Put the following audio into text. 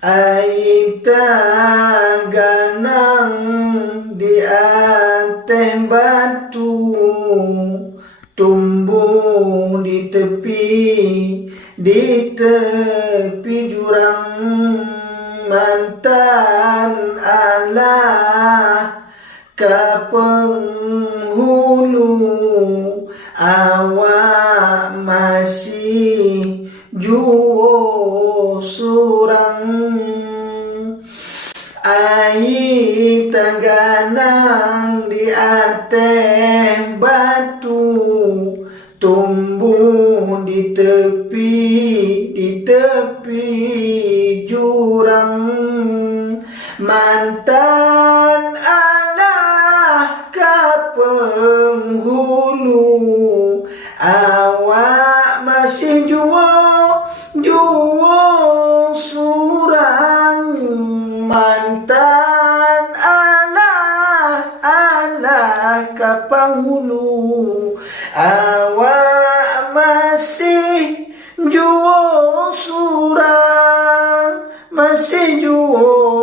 Aita ganang di atas batu, tumbuh di tepi jurang. Mantan Allah ka penghulu, awak masih juo surang. Ai ganang di atas batu, tumbuh di tepi jurang. Mantan Allah ka penghulu, awak masih juo surang. Mantan Allah ka penghulu, awak masih juo surang, masih juo